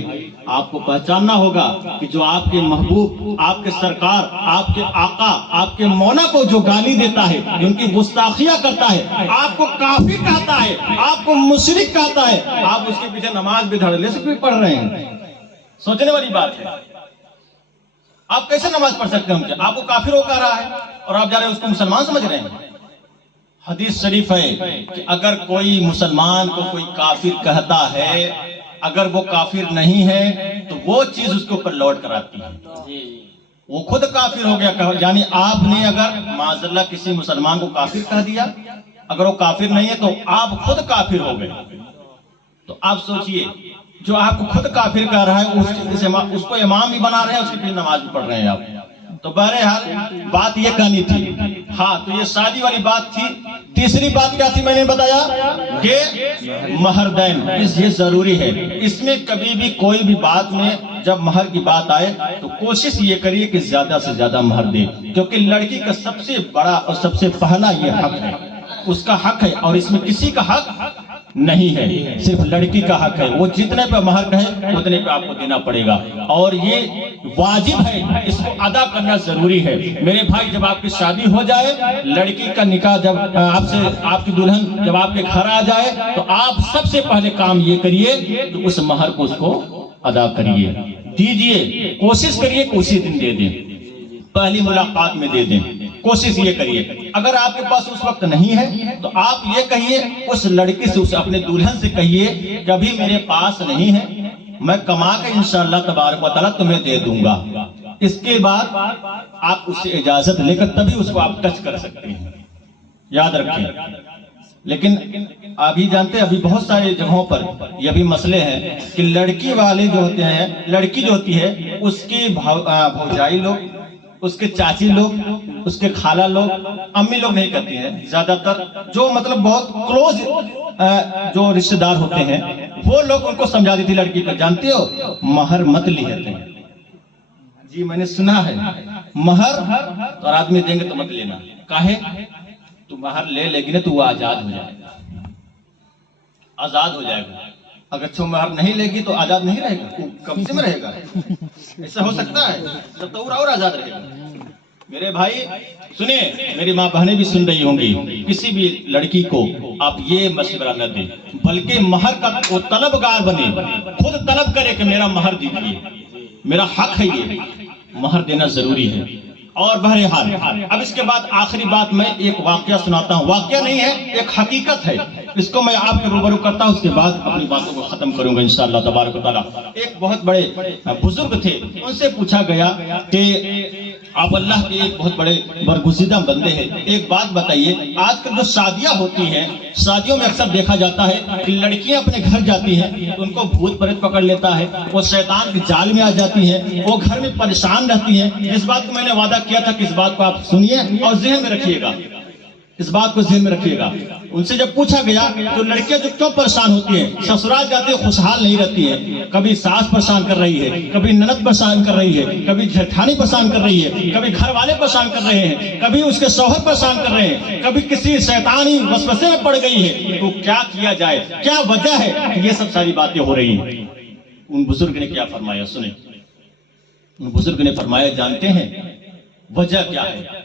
آپ کو پہچاننا ہوگا کہ جو آپ کے محبوب، آپ کے سرکار، آپ کے آقا، آپ کے مولا کو جو گالی دیتا ہے، ان کی گستاخیاں کرتا ہے، آپ کو کافر کہتا ہے، آپ کو مشرک کہتا ہے، آپ اس کے پیچھے نماز بھی دھڑلے سے پڑھ رہے ہیں، سوچنے والی بات ہے۔ آپ کیسے نماز پڑھ سکتے ہیں؟ آپ کو کافر ہو کہہ رہا ہے اور آپ جا رہے ہیں اس کو مسلمان سمجھ رہے ہیں۔ حدیث شریف ہے کہ اگر کوئی مسلمان کو کوئی کافر کہتا ہے، اگر وہ کافر نہیں ہے تو وہ چیز اس کے اوپر لوٹ کر آتی ہے، وہ خود کافر ہو گیا۔ یعنی آپ نے اگر معاذ اللہ کسی مسلمان کو کافر کہہ دیا، اگر وہ کافر نہیں ہے تو آپ خود کافر ہو گئے۔ تو آپ سوچئے، جو آپ کو خود کافر کہہ رہا ہے اس کو امام بھی بنا رہے ہیں، اس کے پیچھے نماز بھی پڑھ رہے ہیں آپ۔ تو بہرحال بات یہ کہانی تھی۔ ہاں تو یہ شادی والی بات تھی۔ تیسری بات کیا تھی میں نے بتایا کہ مہر دین، یہ ضروری ہے۔ اس میں کبھی بھی کوئی بھی بات میں جب مہر کی بات آئے تو کوشش یہ کریے کہ زیادہ سے زیادہ مہر دے، کیونکہ لڑکی کا سب سے بڑا اور سب سے پہلا یہ حق ہے، اس کا حق ہے، اور اس میں کسی کا حق نہیں ہے، صرف لڑکی کا حق ہے۔ وہ جتنے پہ مہر کہے اتنے پہ آپ کو دینا پڑے گا، اور یہ واجب ہے، اس کو ادا کرنا ضروری ہے۔ میرے بھائی جب آپ کی شادی ہو جائے، لڑکی کا نکاح جب آپ کی دلہن جب آپ کے گھر آ جائے تو آپ سب سے پہلے کام یہ کریے کہ اس مہر کو اس کو ادا کریے، دیجئے، کوشش کریے کہ اسی دن دے دیں، پہلی ملاقات میں دے دیں، کوشش یہ کریے۔ اگر آپ کے پاس اس وقت نہیں ہے تو آپ یہ کہیے اس لڑکی سے، اپنے دلہن سے کہیے کہ ابھی میرے پاس نہیں ہے، میں کما کے انشاءاللہ تبارک و تعالیٰ تمہیں دے دوں گا۔ اس کے بعد آپ اس سے اجازت لے کر تبھی اس کو آپ ٹچ کر سکتے ہیں، یاد رکھیں۔ لیکن ابھی جانتے ہیں، ابھی بہت ساری جگہوں پر یہ بھی مسئلے ہیں کہ لڑکی والے جو ہوتے ہیں، لڑکی جو ہوتی ہے اس کی بھوجائی لوگ، اس کے چاچی لوگ، اس کے خالہ لوگ، امی لوگ نہیں کرتی ہیں، زیادہ تر جو مطلب بہت کلوز جو رشتہ دار ہوتے ہیں وہ لوگ ان کو سمجھا دیتی لڑکی کو، جانتے ہو مہر مت لیتے ہیں جی، میں نے سنا ہے مہر اور آدمی دیں گے تو مت لینا، کاہے؟ تو مہر لے گی نا تو وہ آزاد ہو جائے گا، آزاد ہو جائے گا۔ اگر تو مہر نہیں لے گی تو آزاد نہیں رہے گا، قبضے میں رہے گا، ایسا ہو سکتا ہے؟ تب تو اور آزاد رہے گا۔ میرے بھائی سنیں، میری ماں بہنیں بھی سن رہی ہوں گی، کسی بھی لڑکی کو آپ یہ مشورہ نہ دیں، بلکہ مہر کا وہ طلبگار بنے، خود طلب کرے کہ میرا مہر دیجیے، میرا حق ہے، یہ مہر دینا ضروری ہے۔ اور بہرحال اب اس کے بعد آخری بات میں ایک واقعہ سناتا ہوں، واقعہ نہیں ہے، ایک حقیقت ہے، اس کو میں آپ کے روبرو کرتا ہوں، اس کے بعد اپنی باتوں کو ختم کروں گا انشاءاللہ تبارک و تعالیٰ۔ ایک بہت بڑے بزرگ تھے، ان سے پوچھا گیا کہ آپ اللہ کے ایک بہت بڑے برگزیدہ بندے ہیں، ایک بات بتائیے، آج کل جو شادیاں ہوتی ہیں، شادیوں میں اکثر دیکھا جاتا ہے کہ لڑکیاں اپنے گھر جاتی ہیں تو ان کو بھوت پریت پکڑ لیتا ہے، وہ شیطان کے جال میں آ جاتی ہیں، وہ گھر میں پریشان رہتی ہیں۔ اس بات کو میں نے وعدہ کیا تھا کہ اس بات کو آپ سنیے اور ذہن میں رکھیے گا۔ اس بات کو ذہن میں رکھیے گا. ان سے جب پوچھا گیا تو لڑکیاں جو کیوں پریشان ہوتی ہیں, سسرال جاتے خوشحال نہیں رہتی ہے, کبھی ساس پریشان کر رہی ہے, کبھی نند پریشان کر رہی ہے, کبھی جٹھانی پریشان کر رہی ہے, کبھی گھر والے پریشان کر رہے ہیں, کبھی اس کے شوہر پریشان کر رہے ہیں, کبھی کسی شیطانی وسوسے میں پڑ گئی ہے, تو کیا کیا جائے, کیا وجہ ہے کہ یہ سب ساری باتیں ہو رہی ہیں. ان بزرگ نے کیا فرمایا سنیں. ان بزرگ نے فرمایا جانتے ہیں وجہ کیا ہے؟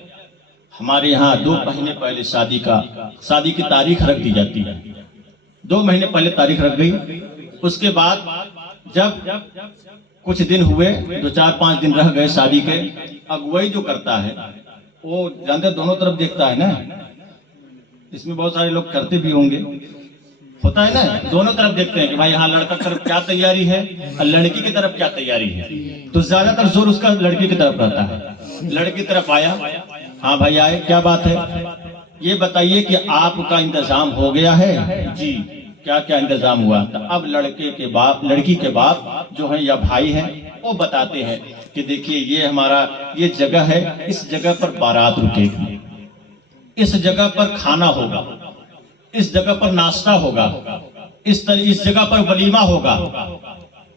ہمارے یہاں 2 مہینے پہلے شادی کی تاریخ رکھ دی جاتی ہے. 2 مہینے پہلے تاریخ رکھ گئی. اس کے بعد جب کچھ دن ہوئے, 4-5 دن رہ گئے شادی کے, اگوائی جو کرتا ہے وہ جانتے دونوں طرف دیکھتا ہے نا. اس میں بہت سارے لوگ کرتے بھی ہوں گے, ہوتا ہے نا, دونوں طرف دیکھتے ہیں کہ بھائی یہاں لڑکا کی طرف کیا تیاری ہے اور لڑکی کی طرف کیا تیاری ہے. تو زیادہ تر زور اس کا لڑکی کی طرف رہتا ہے. لڑکی کی طرف آیا, ہاں بھائی آئے, کیا بات ہے, یہ بتائیے کہ آپ کا انتظام ہو گیا ہے؟ جی. کیا کیا انتظام ہوا تھا؟ اب لڑکی کے باپ جو ہیں یا بھائی ہیں وہ بتاتے ہیں کہ دیکھیے یہ ہمارا یہ جگہ ہے, اس جگہ پر بارات رکے گی, اس جگہ پر کھانا ہوگا, اس جگہ پر ناشتہ ہوگا, اس جگہ پر ولیمہ ہوگا,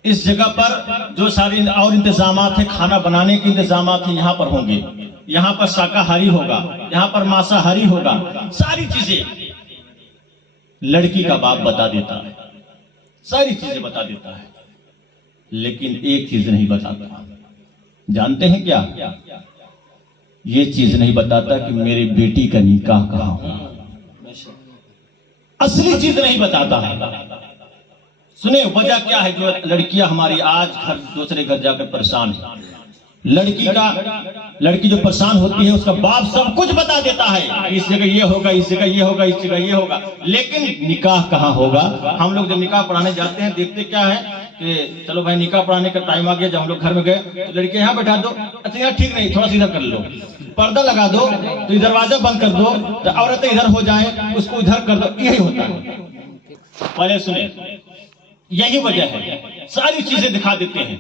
اس جگہ پر جو ساری اور انتظامات ہیں, کھانا بنانے کے انتظامات ہیں یہاں پر ہوں گے, یہاں پر شاکاہاری ہوگا, یہاں پر مانساہاری ہوگا, ساری چیزیں لڑکی کا باپ بتا دیتا ہے, ساری چیزیں بتا دیتا ہے. لیکن ایک چیز نہیں بتاتا. جانتے ہیں کیا؟ یہ چیز نہیں بتاتا کہ میری بیٹی کا نکاح کہاں ہو. اصلی چیز نہیں بتاتا ہے. سنیں وجہ کیا ہے جو لڑکیاں ہماری آج دوسرے گھر جا کر پریشان ہیں. لڑکی جو پریشان ہوتی ہے اس کا باپ سب کچھ بتا دیتا ہے, اس جگہ یہ ہوگا, اس جگہ یہ ہوگا, اس جگہ یہ ہوگا, لیکن نکاح کہاں ہوگا. ہم لوگ جب نکاح پڑھانے جاتے ہیں دیکھتے کیا ہے کہ چلو بھائی نکاح پڑھانے کا ٹائم آ گیا, جب ہم لوگ گھر میں گئے تو لڑکیاں یہاں بیٹھا دو, اچھا یہاں ٹھیک نہیں, تھوڑا سا ادھر کر لو, پردہ لگا دو, تو دروازہ بند کر دو, تو عورتیں ادھر ہو جائیں, اس کو ادھر کر دو. یہی ہوتا ہے. پہلے سنیں, یہی وجہ ہے, ساری چیزیں دکھا دیتے ہیں.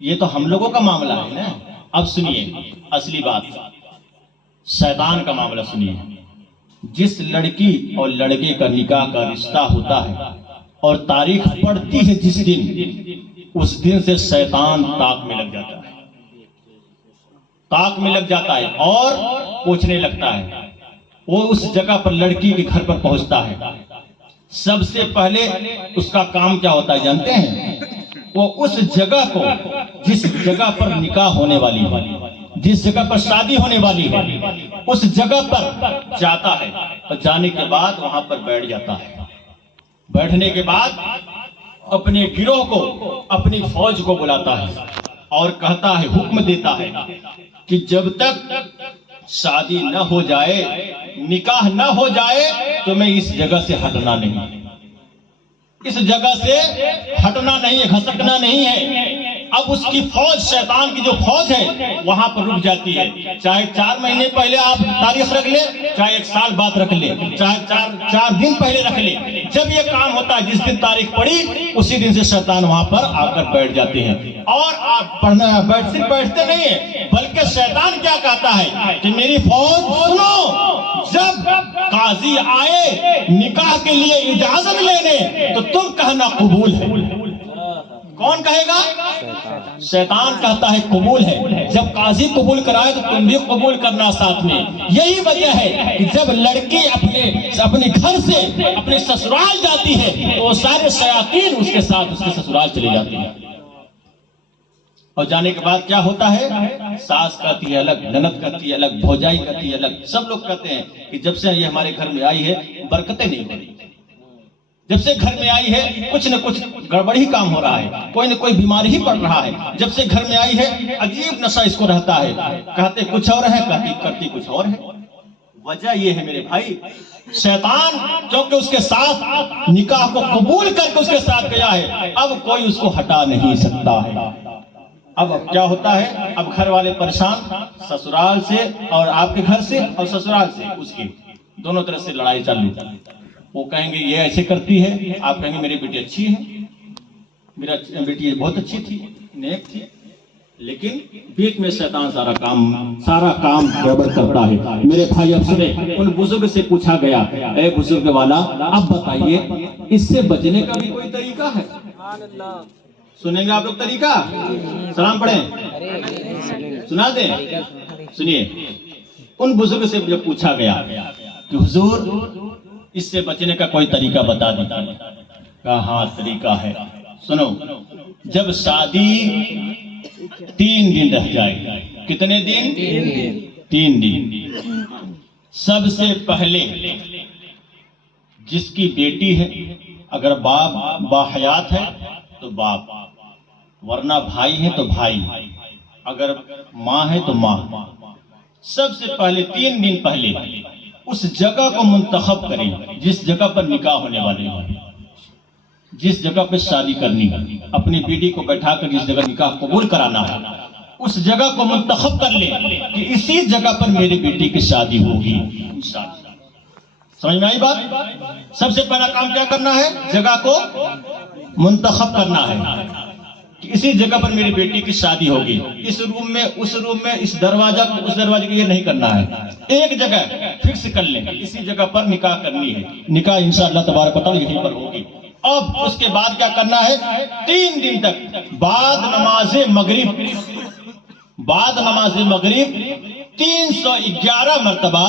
یہ تو ہم لوگوں کا معاملہ ہے نا. اب سنیے اصلی بات, شیطان کا معاملہ سنیے. جس لڑکی اور لڑکے کا نکاح کا رشتہ ہوتا ہے اور تاریخ پڑتی ہے جس دن, اس دن سے شیطان طاق میں لگ جاتا ہے, طاق میں لگ جاتا ہے اور پوچھنے لگتا ہے. وہ اس جگہ پر لڑکی کے گھر پر پہنچتا ہے. سب سے پہلے اس کا کام کیا ہوتا ہے جانتے ہیں؟ وہ اس جگہ کو, جس جگہ پر نکاح ہونے والی ہے, جس جگہ پر شادی ہونے والی ہے, اس جگہ پر جاتا ہے. اور جانے کے بعد وہاں پر بیٹھ جاتا ہے. بیٹھنے کے بعد اپنے گروہ کو, اپنی فوج کو بلاتا ہے اور کہتا ہے, حکم دیتا ہے کہ جب تک شادی نہ ہو جائے, نکاح نہ ہو جائے, تو میں اس جگہ سے ہٹنا نہیں, اس جگہ سے ہٹنا نہیں ہے, گھسکنا نہیں ہے. اب اس کی فوج, شیطان کی جو فوج ہے وہاں پر رک جاتی ہے. چاہے 4 مہینے پہلے آپ تاریخ رکھ لیں, چاہے 1 سال بعد رکھ لیں, چاہے 4 دن پہلے رکھ لیں, جب یہ کام ہوتا ہے جس دن تاریخ پڑی اسی دن سے شیطان وہاں پر آ کر بیٹھ جاتے ہیں. اور آپ صرف بیٹھتے نہیں ہیں, بلکہ شیطان کیا کہتا ہے کہ میری فوج سنو, جب قاضی آئے نکاح کے لیے اجازت لینے تو تم کہنا قبول ہے. کون کہے گا؟ شیطان کہتا ہے قبول ہے. جب قاضی قبول کرائے تو تم بھی قبول کرنا ساتھ میں. یہی وجہ ہے کہ جب لڑکی اپنے گھر سے اپنے سسرال جاتی ہے تو وہ سارے شیاطین اس کے ساتھ اس کے سسرال چلے جاتے ہیں. اور جانے کے بعد کیا ہوتا ہے؟ ساس کہتی ہے الگ, نند کہتی ہے الگ, بھوجائی کہتی ہے الگ. سب لوگ کہتے ہیں کہ جب سے یہ ہمارے گھر میں آئی ہے برکتیں نہیں ہو رہی, جب سے گھر میں آئی ہے کچھ نہ کچھ گڑبڑ ہی کام ہو رہا ہے, کوئی نہ کوئی بیماری ہی پڑ رہا ہے. جب سے گھر میں آئی ہے عجیب نشہ اس کو رہتا ہے, کہتے کچھ اور ہے, کرتی کچھ اور ہے. وجہ یہ ہے میرے بھائی, شیطان کیونکہ اس کے ساتھ نکاح کو قبول کر کے اس کے ساتھ گیا ہے, اب کوئی اس کو ہٹا نہیں سکتا ہے. اب کیا ہوتا ہے, اب گھر والے پریشان, سسرال سے اور آپ کے گھر سے اور سسرال سے, اس کی دونوں طرف سے لڑائی چالو. وہ کہیں گے یہ ایسے کرتی ہے, آپ کہیں گے میری بیٹی اچھی ہے, میرا بیٹی بہت اچھی تھی, نیک تھی, لیکن بیچ میں شیطان سارا کام گڑبڑ کرتا ہے۔ میرے بھائی اب سنیں، ان بزرگ سے پوچھا گیا، اے بزرگ والا اب بتائیے اس سے بچنے کا بھی کوئی طریقہ ہے؟ سنیں گے آپ لوگ طریقہ؟ سلام پڑھیں، سنا دیں، سنیے۔ ان بزرگ سے جب پوچھا گیا کہ حضور اس سے بچنے کا کوئی طریقہ بتا دیجیے، کہا ہاں طریقہ ہے، سنو۔ جب شادی 3 دن رہ جائے، کتنے دن؟ 3 دن۔ سب سے پہلے جس کی بیٹی ہے، اگر باپ باحیات ہے تو باپ، ورنہ بھائی ہے تو بھائی، اگر ماں ہے تو ماں، سب سے پہلے 3 دن پہلے اس جگہ کو منتخب کریں جس جگہ پر نکاح ہونے والے ہیں، جس جگہ پہ شادی کرنی ہے، اپنی بیٹی کو بیٹھا کر جس جگہ نکاح قبول کرانا ہے اس جگہ کو منتخب کر لیں کہ اسی جگہ پر میری بیٹی کی شادی ہوگی۔ سمجھ میں آئی بات؟ سب سے پہلا کام کیا کرنا ہے؟ جگہ کو منتخب کرنا ہے کہ اسی جگہ پر میری بیٹی کی شادی ہوگی، اس روم میں، اس روم میں، اس دروازہ کو، اس دروازے کو، یہ نہیں کرنا ہے، ایک جگہ فکس کر لیں کہ اسی جگہ پر نکاح کرنی ہے، نکاح انشاءاللہ تبارک و تعالی یہیں پر ہوگی۔ اب اس کے بعد کیا کرنا ہے؟ 3 دن تک بعد نماز مغرب 311 مرتبہ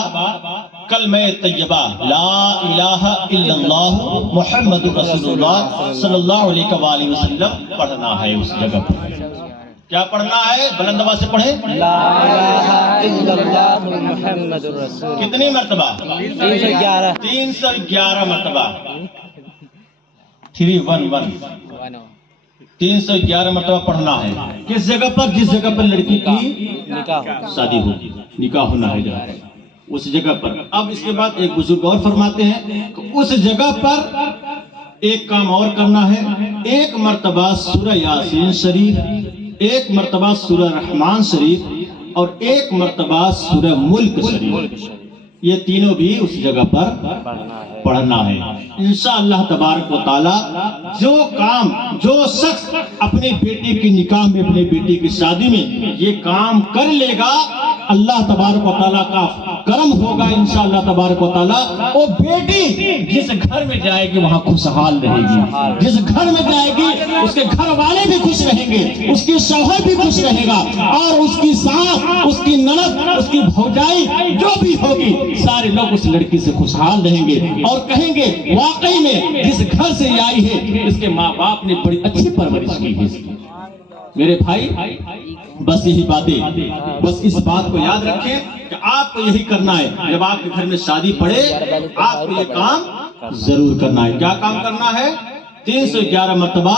کلمہ طیبہ لا الہ الا اللہ محمد رسول اللہ صلی اللہ علیہ وآلہ وسلم پڑھنا ہے اس جگہ پر۔ کیا پڑھنا ہے؟ بلند آواز سے پڑھیں، لا الہ الا اللہ محمد رسول۔ کتنی مرتبہ؟ 311 311 مرتبہ، 311 311 مرتبہ پڑھنا ہے۔ کس جگہ پر؟ جس جگہ پر لڑکی کی شادی ہوگی، نکاح ہونا ہے جہاں اس جگہ پر۔ اب اس کے بعد ایک بزرگ اور فرماتے ہیں کہ اس جگہ پر ایک کام اور کرنا ہے، 1 مرتبہ سورہ یاسین شریف، 1 مرتبہ سورہ رحمان شریف اور 1 مرتبہ سورہ ملک شریف، یہ تینوں بھی اس جگہ پر پڑھنا ہے۔ انشاءاللہ تبارک و تعالی جو شخص اپنی بیٹی کی نکاح میں، اپنی بیٹی کی شادی میں یہ کام کر لے گا، اللہ تبارک و تعالیٰ کا کرم ہوگا انشاءاللہ تبارک و تعالیٰ۔ وہ بیٹی جس گھر میں جائے گی وہاں خوشحال رہے گی، جس گھر میں جائے گی اس کے گھر والے بھی خوش رہیں گے، اس کی شوہر بھی خوش رہے گا، اور اس کی ساس، اس کی نند، اس کی بھوجائی جو بھی ہوگی سارے لوگ اس لڑکی سے خوشحال رہیں گے اور کہیں گے واقعی میں جس گھر سے آئی ہے اس کے ماں باپ نے بڑی اچھی پرورش کی ہے۔ میرے بھائی بس یہی باتیں، بس اس بات کو یاد رکھیں کہ آپ کو یہی کرنا ہے، جب آپ کے گھر میں شادی پڑے آپ کو یہ کام ضرور کرنا ہے۔ کیا کام کرنا ہے؟ 311 مرتبہ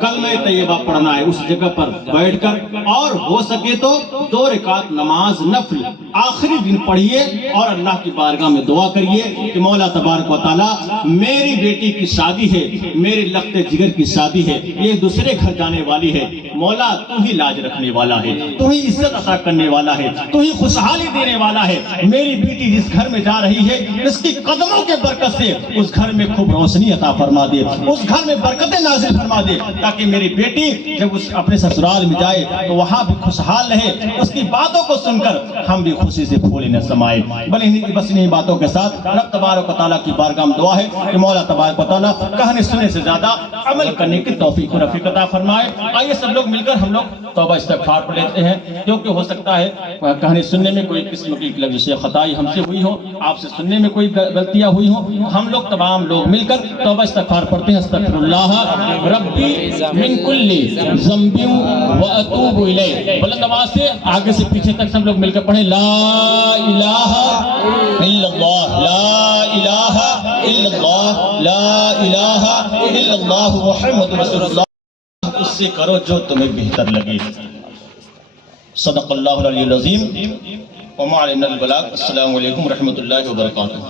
کلمہ طیبہ پڑھنا ہے اس جگہ پر بیٹھ کر، اور ہو سکے تو 2 رکعت نماز نفل آخری دن پڑھیے اور اللہ کی بارگاہ میں دعا کریے کہ مولا تبارک و تعالی میری بیٹی کی شادی ہے، میرے لخت جگر کی شادی ہے، یہ دوسرے گھر جانے والی ہے، مولا تو ہی لاج رکھنے والا ہے، تو ہی عزت عطا کرنے والا ہے، تو ہی خوشحالی دینے والا ہے۔ میری بیٹی جس گھر میں جا رہی ہے اس کی قدموں کے برکت سے اس گھر میں خوب روشنی عطا فرما دے، اس گھر میں برکتیں نازل فرما دے، تاکہ میری بیٹی جب اس اپنے سسرال میں جائے تو وہاں بھی خوشحال رہے، اس کی باتوں کو سن کر ہم بھی خوشی سے پھولے نہ سمائے۔ بس انہی باتوں کے ساتھ رب تبارک و تعالیٰ کی بارگاہ میں دعا ہے کہ مولا تبارک و تعالیٰ کہنے سننے سے زیادہ عمل کرنے کی توفیق و رفیق عطا فرمائے۔ آئیے سب لوگ مل کر ہم لوگ توبہ استغفار پڑھ لیتے ہیں، کیونکہ ہو سکتا ہے کہنے سننے میں کوئی قسم کی لفظ خطائی ہم سے ہوئی ہو، آپ سے سننے میں کوئی غلطیاں ہوئی ہوں، ہم لوگ تمام لوگ مل کر توبہ استغفار پڑھتے ہیں۔ استغفر اللہ ربی من کل ذنب واتوب الیہ۔ بلند آواز سے آگے سے پیچھے تک سب لوگ مل کر پڑھیں، لا الہ الا اللہ، لا الہ الا اللہ، لا الہ الا اللہ محمد رسول اللہ۔ اس سے کرو جو تمہیں بہتر لگے۔ صدق اللہ العلی العظیم وما علینا البلاغ۔ السلام علیکم ورحمۃ اللہ وبرکاتہ۔